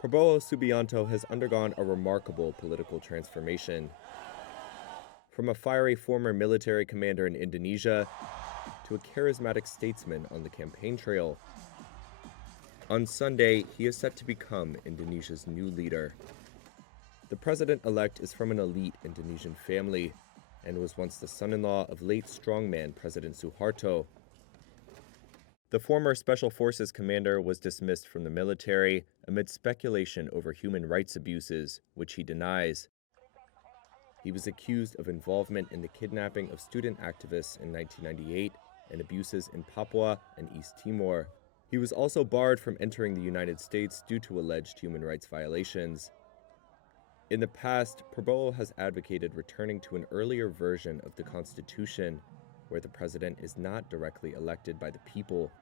Prabowo Subianto has undergone a remarkable political transformation. From a fiery former military commander in Indonesia to a charismatic statesman on the campaign trail. On Sunday, he is set to become Indonesia's new leader. The president-elect is from an elite Indonesian family and was once the son-in-law of late strongman President Suharto. The former Special Forces commander was dismissed from the military amid speculation over human rights abuses, which he denies. He was accused of involvement in the kidnapping of student activists in 1998 and abuses in Papua and East Timor. He was also barred from entering the United States due to alleged human rights violations. In the past, Prabowo has advocated returning to an earlier version of the Constitution, where the president is not directly elected by the people.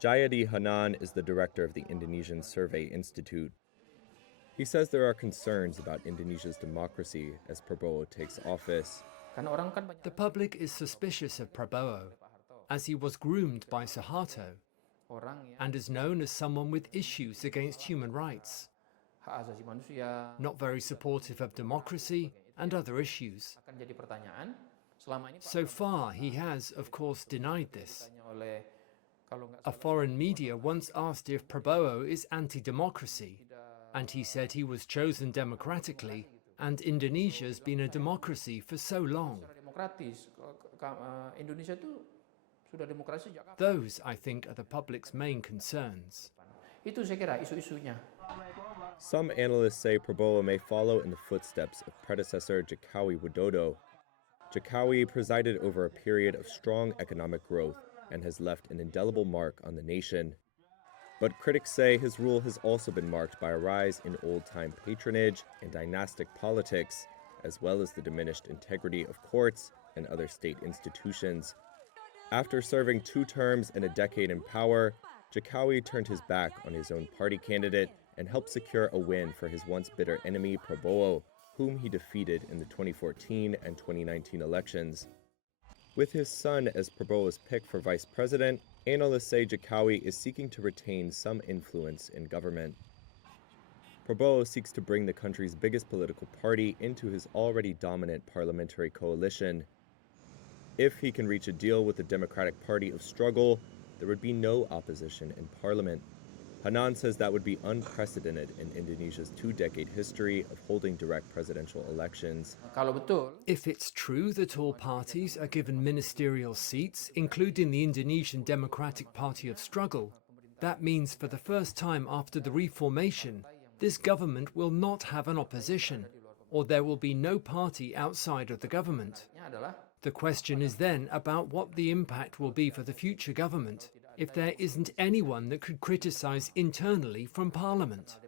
Jayadi Hanan is the director of the Indonesian Survey Institute. He says there are concerns about Indonesia's democracy as Prabowo takes office. The public is suspicious of Prabowo, as he was groomed by Suharto and is known as someone with issues against human rights, not very supportive of democracy and other issues. So far, he has, of course, denied this. A foreign media once asked if Prabowo is anti-democracy, and he said he was chosen democratically, and Indonesia's been a democracy for so long. Those, I think, are the public's main concerns. Some analysts say Prabowo may follow in the footsteps of predecessor Jokowi Widodo. Jokowi presided over a period of strong economic growth and has left an indelible mark on the nation. But critics say his rule has also been marked by a rise in old-time patronage and dynastic politics, as well as the diminished integrity of courts and other state institutions. After serving 2 terms and a decade in power, Jokowi turned his back on his own party candidate and helped secure a win for his once bitter enemy Prabowo, whom he defeated in the 2014 and 2019 elections. With his son as Prabowo's pick for vice president, analysts say Jokowi is seeking to retain some influence in government. Prabowo seeks to bring the country's biggest political party into his already dominant parliamentary coalition. If he can reach a deal with the Democratic Party of Struggle, there would be no opposition in parliament. Hanan says that would be unprecedented in Indonesia's 2-decade history of holding direct presidential elections. If it's true that all parties are given ministerial seats, including the Indonesian Democratic Party of Struggle, that means for the first time after the reformation, this government will not have an opposition, or there will be no party outside of the government. The question is then about what the impact will be for the future government if there isn't anyone that could criticize internally from Parliament.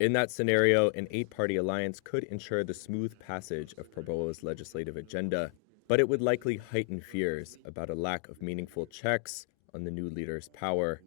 In that scenario, an 8-party alliance could ensure the smooth passage of Prabowo's legislative agenda, but it would likely heighten fears about a lack of meaningful checks on the new leader's power.